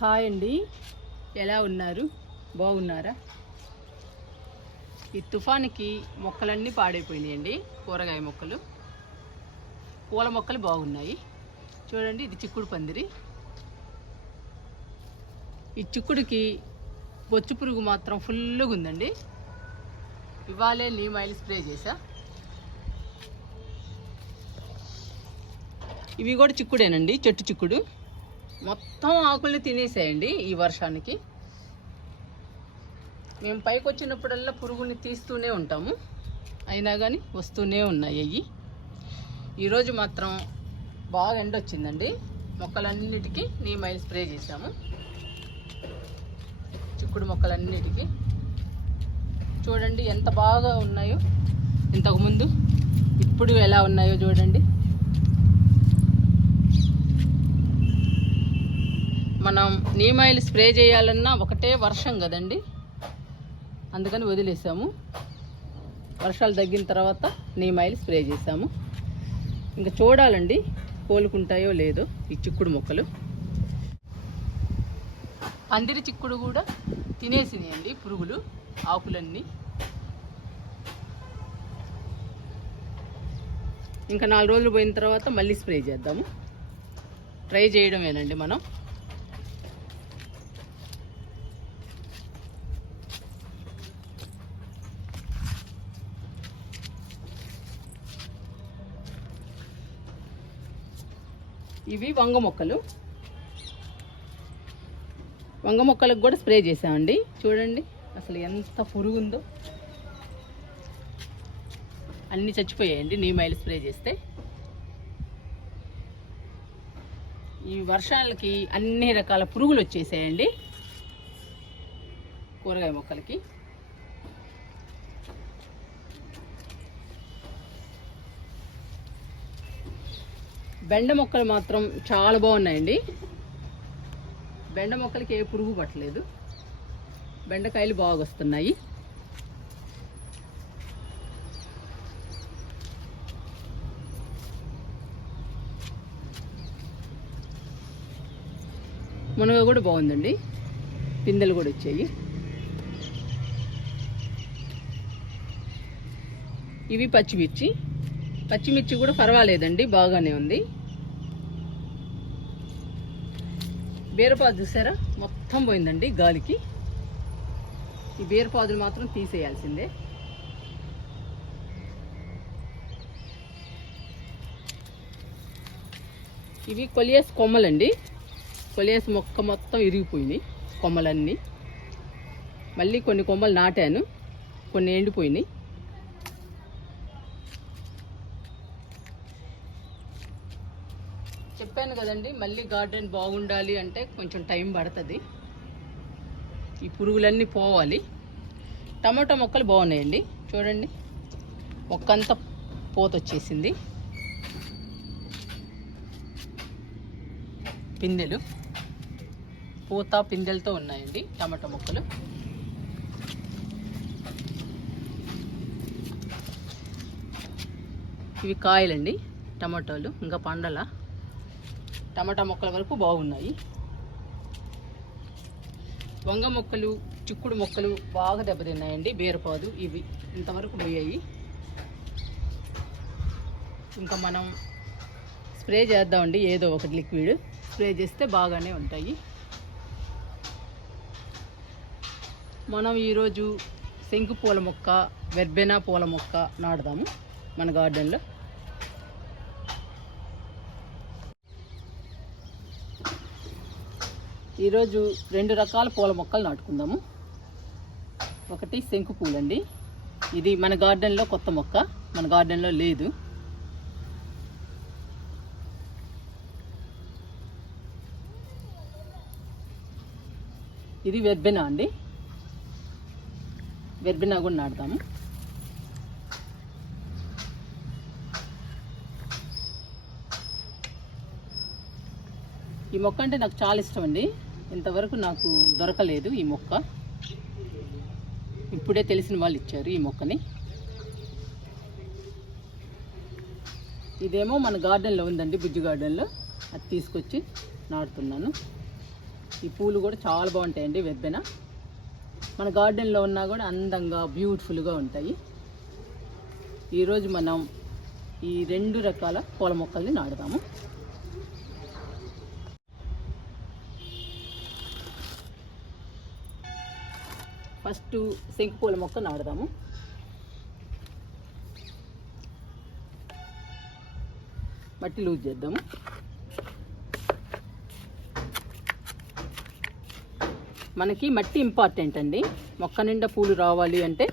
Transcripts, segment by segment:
Hi అండి. ఎలా ఉన్నారు? బాగున్నారా? ఈ తుఫాన్కి మొక్కలన్నీ పాడైపోయినాయండి కూరగాయ మొక్కలు. పూల మొక్కలు బాగున్నాయి. చూడండి ఇది చిక్కుడు పందిరి. ఈ చిక్కుడుకి బొచ్చు పురుగు మాత్రం ఫుల్గా ఉందండి. ఇవాళే నీమ్ ఆయిల్ స్ప్రే చేసా ఇవి కూడా చిక్కుడేనండి చెట్టు చిక్కుడు. మొత్తం ఆకుల్ని తినేసేయండి ఈ వర్షానికి. మేము పైకి వచ్చినప్పుడల్లా పురుగుని తీస్తూనే ఉంటాము. అయినా కానీ వస్తూనే ఉన్నాయి అవి ఈరోజు మాత్రం బాగా ఎండ వచ్చిందండి. మొక్కలన్నిటికీ నీ ఆయిల్ స్ప్రే చేసాము చిక్కుడు మొక్కలన్నిటికీ. చూడండి ఎంత బాగా ఉన్నాయో. ఇంతకుముందు ఇప్పుడు ఎలా ఉన్నాయో చూడండి. మనం నీమ్ ఆయిల్ స్ప్రే చేయాలన్నా ఒకటే వర్షం కదండి. అందుకని వదిలేసాము. వర్షాలు తగ్గిన తర్వాత నీమ్ ఆయిల్ స్ప్రే చేసాము. ఇంకా చూడాలండి కోలుకుంటాయో లేదో ఈ చిక్కుడు మొక్కలు. పందిరి చిక్కుడు కూడా తినేసినాయండి పురుగులు ఆకులన్నీ. ఇంకా నాలుగు రోజులు పోయిన తర్వాత మళ్ళీ స్ప్రే చేద్దాము. ట్రై చేయడమేనండి మనం. ఇవి వంగ మొక్కలు. వంగ మొక్కలకు కూడా స్ప్రే చేసామండి చూడండి అసలు ఎంత పురుగు ఉందో అన్నీ చచ్చిపోయాయండి నీమైలు స్ప్రే చేస్తే. ఈ వర్షాలకి అన్ని రకాల పురుగులు వచ్చేసాయండి. కూరగాయ మొక్కలకి. బెండ మొక్కలు మాత్రం చాలా బాగున్నాయండి. బెండ మొక్కలకి ఏ పురుగు పట్టలేదు. బెండకాయలు బాగా వస్తున్నాయి. మునగ కూడా బాగుందండి. పిందెలు కూడా వచ్చాయి. ఇవి పచ్చిమిర్చి. పచ్చిమిర్చి కూడా పర్వాలేదండి బాగానే ఉంది. బీరపాదు చూసారా? మొత్తం పోయిందండి గాలికి. ఈ బీరపాదులు మాత్రం తీసేయాల్సిందే. ఇవి కొలియస్ కొమ్మలండి. కొలియస్ మొక్క మొత్తం ఇరిగిపోయినాయి కొమ్మలన్నీ. మళ్ళీ కొన్ని కొమ్మలు నాటాను కొన్ని ఎండిపోయినాయి. కదండి మళ్ళీ గార్డెన్ బాగుండాలి అంటే కొంచెం టైం పడుతుంది. ఈ పురుగులన్నీ పోవాలి. టమాటో మొక్కలు బాగున్నాయండి. చూడండి మొక్కంతా పోత వచ్చేసింది పిందెలు పూత పిందెలతో ఉన్నాయండి టమాటో మొక్కలు. ఇవి కాయలండి టమాటోలు ఇంకా పండలా. టమాటా మొక్కల వరకు బాగున్నాయి. వంగ మొక్కలు చిక్కుడు మొక్కలు బాగా దెబ్బతిన్నాయండి బీరపాదు. ఇవి ఇంతవరకు పోయాయి. ఇంకా మనం స్ప్రే చేద్దామండి ఏదో ఒకటి లిక్విడ్. స్ప్రే చేస్తే బాగానే ఉంటాయి. మనం ఈరోజు శంకు పూల మొక్క వెర్బెనా పూల మొక్క నాటుదాము మన గార్డెన్లో. ఈరోజు రెండు రకాల పూల మొక్కలు నాటుకుందాము. ఒకటి శంకు పూలండి. ఇది మన గార్డెన్లో కొత్త మొక్క మన గార్డెన్లో లేదు. ఇది వెర్బెనా అండి. వెర్బెనా కూడా నాటుదాము. ఈ మొక్క అంటే నాకు చాలా ఇష్టం అండి. ఇంతవరకు నాకు దొరకలేదు ఈ మొక్క. ఇప్పుడే తెలిసిన వాళ్ళు ఇచ్చారు ఈ మొక్కని. ఇదేమో మన గార్డెన్లో ఉందండి బుజ్జి గార్డెన్లో. అది తీసుకొచ్చి నాటుతున్నాను. ఈ పూలు కూడా చాలా బాగుంటాయండి వెబ్బెన. మన గార్డెన్లో ఉన్నా కూడా అందంగా బ్యూటిఫుల్గా ఉంటాయి. ఈరోజు మనం ఈ రెండు రకాల పూల మొక్కల్ని నాటుదాము. ఫస్ట్ శంకు పూల మొక్క నాటుదాము. మట్టి లూజ్ చేద్దాము. మనకి మట్టి ఇంపార్టెంట్ అండి. మొక్క నిండా పూలు రావాలి అంటే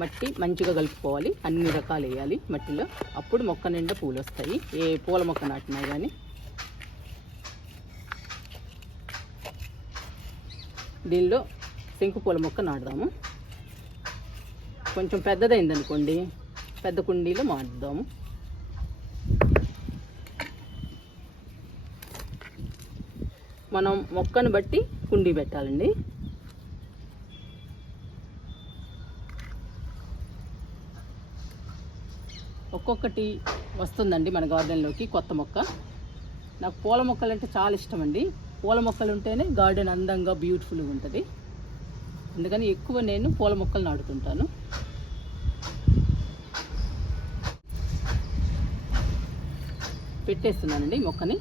మట్టి మంచిగా కలుపుకోవాలి. అన్ని రకాలు వేయాలి మట్టిలో. అప్పుడు మొక్క నిండా పూలు వస్తాయి. ఏ పూల మొక్క నాటినా కానీ దీనిలో శంకు పూల మొక్క నాటుదాము. కొంచెం పెద్దదైంది అనుకోండి పెద్ద కుండీలో మారుదాము మనం మొక్కను బట్టి కుండీ పెట్టాలండి. ఒక్కొక్కటి వస్తుందండి మన గార్డెన్లోకి కొత్త మొక్క. నాకు పూల మొక్కలు అంటే చాలా ఇష్టం అండి పూల మొక్కలు ఉంటేనే గార్డెన్ అందంగా బ్యూటిఫుల్గా ఉంటుంది. అందుకని ఎక్కువ నేను పూల మొక్కలు నాటుతుంటాను. పెట్టేస్తున్నానండి మొక్కని.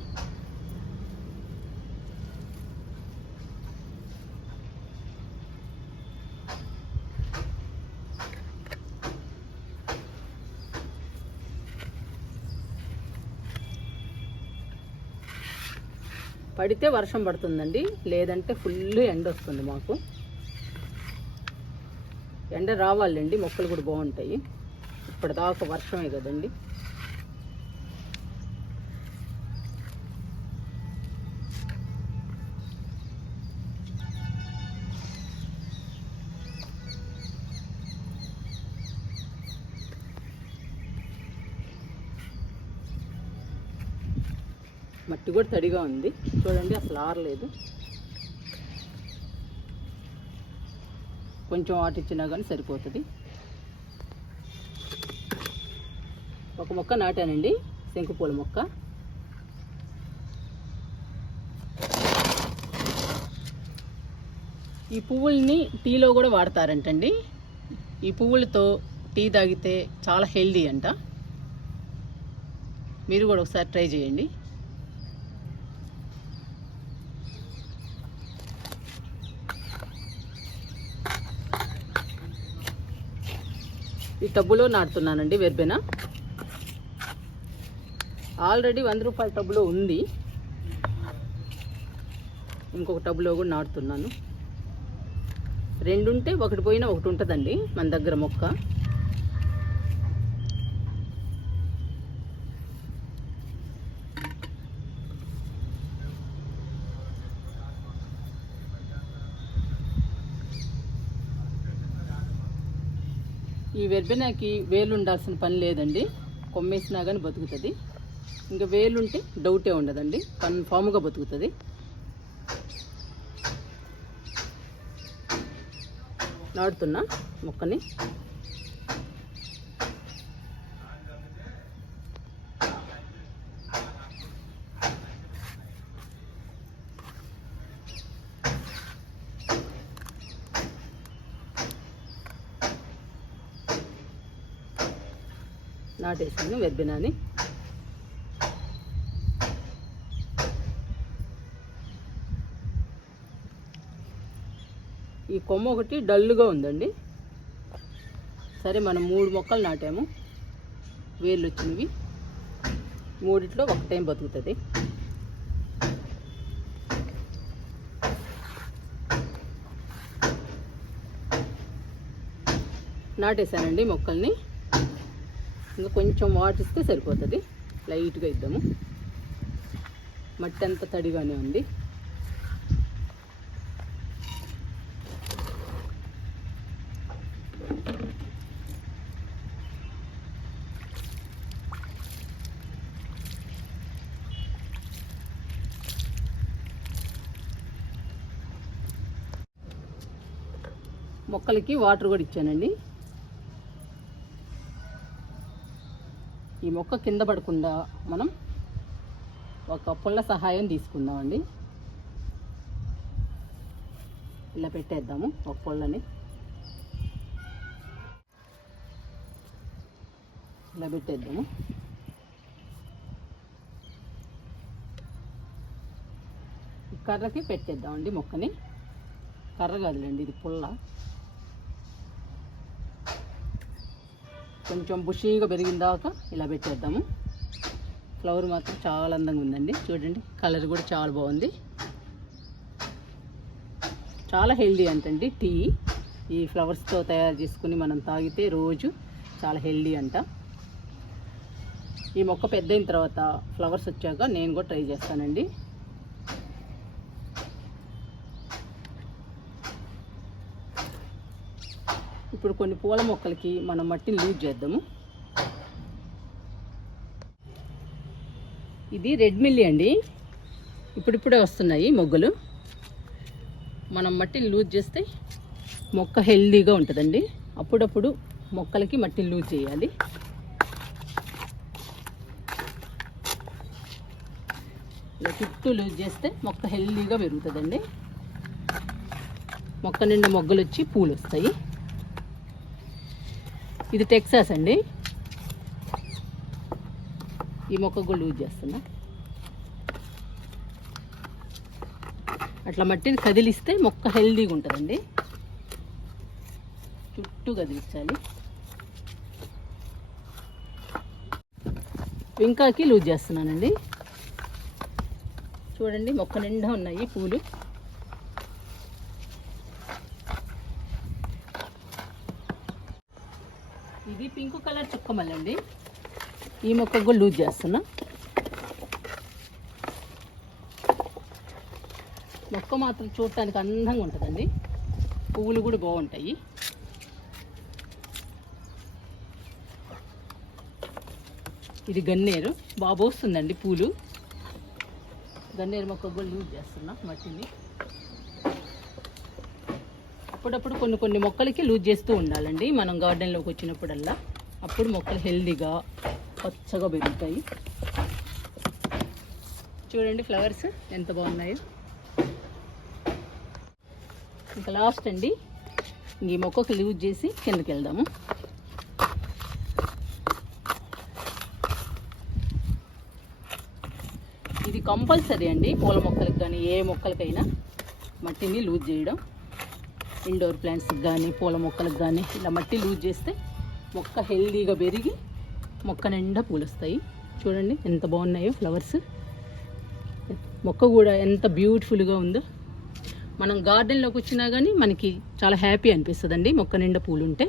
పడితే వర్షం పడుతుందండి. లేదంటే ఫుల్ ఎండ వస్తుంది మాకు. ఎండ రావాలండి మొక్కలు కూడా బాగుంటాయి. ఇప్పటిదాకా వర్షమే కదండి. మట్టి కూడా తడిగా ఉంది. చూడండి అసలు ఆరలేదు. కొంచెం వాటర్ ఇచ్చినా కానీ సరిపోతుంది. ఒక మొక్క నాటానండి శంకుపూల మొక్క. ఈ పువ్వుల్ని టీలో కూడా వాడతారంటండి. ఈ పువ్వులతో టీ తాగితే చాలా హెల్దీ అంట. మీరు కూడా ఒకసారి ట్రై చేయండి. ఈ టబ్బులో నాటుతున్నానండి వెర్బెన. ఆల్రెడీ వంద రూపాయల టబ్బులో ఉంది. ఇంకొక టబ్బులో కూడా నాటుతున్నాను. రెండుంటే ఒకటి పోయినా ఒకటి ఉంటుందండి మన దగ్గర మొక్క. ఈ వెర్బెనాకి వేలు ఉండాల్సిన పని లేదండి. కొమ్మేసినా కానీ బతుకుతుంది. ఇంకా వేలుంటే డౌటే ఉండదండి. కన్ఫామ్గా బతుకుతుంది. నాడుతున్నా మొక్కని. నాటేసాను వెర్బినాని. ఈ కొమ్మ ఒకటి డల్గా ఉందండి. సరే మనం మూడు మొక్కలు నాటాము. వేళ్ళు వచ్చినవి. మూడిట్లో ఒక టైం బతుకుతుంది. నాటేశానండి మొక్కల్ని. ఇంకా కొంచెం వాటర్ ఇస్తే సరిపోతుంది. లైట్గా ఇద్దాము. మట్టి అంతా తడిగానే ఉంది. మొక్కలకి వాటర్ కూడా ఇచ్చానండి. ఈ మొక్క కింద పడకుండా మనం ఒక పుల్ల సహాయం తీసుకుందామండి. ఇలా పెట్టేద్దాము ఒక పుల్లని. ఇలా పెట్టేద్దాము. కర్రకి పెట్టేద్దామండి మొక్కని. కర్ర కదలండి ఇది పుల్ల. కొంచెం బుషీగా పెరిగిన దాకా ఇలా పెట్టేద్దాము. ఫ్లవర్ మాత్రం చాలా అందంగా ఉందండి. చూడండి కలర్ కూడా చాలా బాగుంది. చాలా హెల్దీ అంటండి టీ. ఈ ఫ్లవర్స్తో తయారు చేసుకుని మనం తాగితే రోజు చాలా హెల్దీ అంట. ఈ మొక్క పెద్ద అయిన తర్వాత ఫ్లవర్స్ వచ్చాక నేను కూడా ట్రై చేస్తానండి. ఇప్పుడు కొన్ని పూల మొక్కలకి మనం మట్టిని లూజ్ చేద్దాము. ఇది రెడ్ మిల్లీ అండి. ఇప్పుడిప్పుడే వస్తున్నాయి మొగ్గలు. మనం మట్టిని లూజ్ చేస్తే మొక్క హెల్దీగా ఉంటుందండి. అప్పుడప్పుడు మొక్కలకి మట్టిని లూజ్ చేయాలి. ఇలా చుట్టూ లూజ్ చేస్తే మొక్క హెల్దీగా పెరుగుతుందండి. మొక్క నిండా మొగ్గలు వచ్చి పూలు వస్తాయి ఇది టెక్సాస్ అండి. ఈ మొక్క కూడా లూజ్ చేస్తున్నా. అట్లా మట్టిని కదిలిస్తే మొక్క హెల్దీగా ఉంటుందండి. చుట్టూ కదిలించాలి. వింకాకి లూజ్ చేస్తున్నానండి. చూడండి మొక్క నిండా ఉన్నాయి పూలు ఇది పింక్ కలర్ చుక్క అండి ఈ మొక్క కూడా లూజ్ చేస్తున్నా. మొక్క మాత్రం చూడటానికి అందంగా ఉంటుందండి. పువ్వులు కూడా బాగుంటాయి. ఇది గన్నేరు. బాగా వస్తుందండి పూలు. గన్నేరు మొక్క కూడా లూజ్ చేస్తున్నా మట్టిని. అప్పుడప్పుడు కొన్ని కొన్ని మొక్కలకి లూజ్ చేస్తూ ఉండాలండి. మనం గార్డెన్లోకి వచ్చినప్పుడల్లా. అప్పుడు మొక్కలు హెల్దీగా పచ్చగా పెరుగుతాయి. చూడండి ఫ్లవర్స్ ఎంత బాగున్నాయి. ఇంకా లాస్ట్ అండి ఈ మొక్కకు లూజ్ చేసి కిందకి వెళ్దాము ఇది కంపల్సరీ అండి పూల మొక్కలకు కానీ ఏ మొక్కలకైనా మట్టిని లూజ్ చేయడం. ఇండోర్ ప్లాంట్స్కి కానీ పూల మొక్కలకు కానీ ఇలా మట్టి లూజ్ చేస్తే మొక్క హెల్దీగా పెరిగి మొక్క నిండా పూలు వస్తాయి చూడండి ఎంత బాగున్నాయో ఫ్లవర్స్. మొక్క కూడా ఎంత బ్యూటిఫుల్గా ఉందో. మనం గార్డెన్లోకి వచ్చినా కానీ మనకి చాలా హ్యాపీ అనిపిస్తుందండి మొక్క నిండా పూలు ఉంటే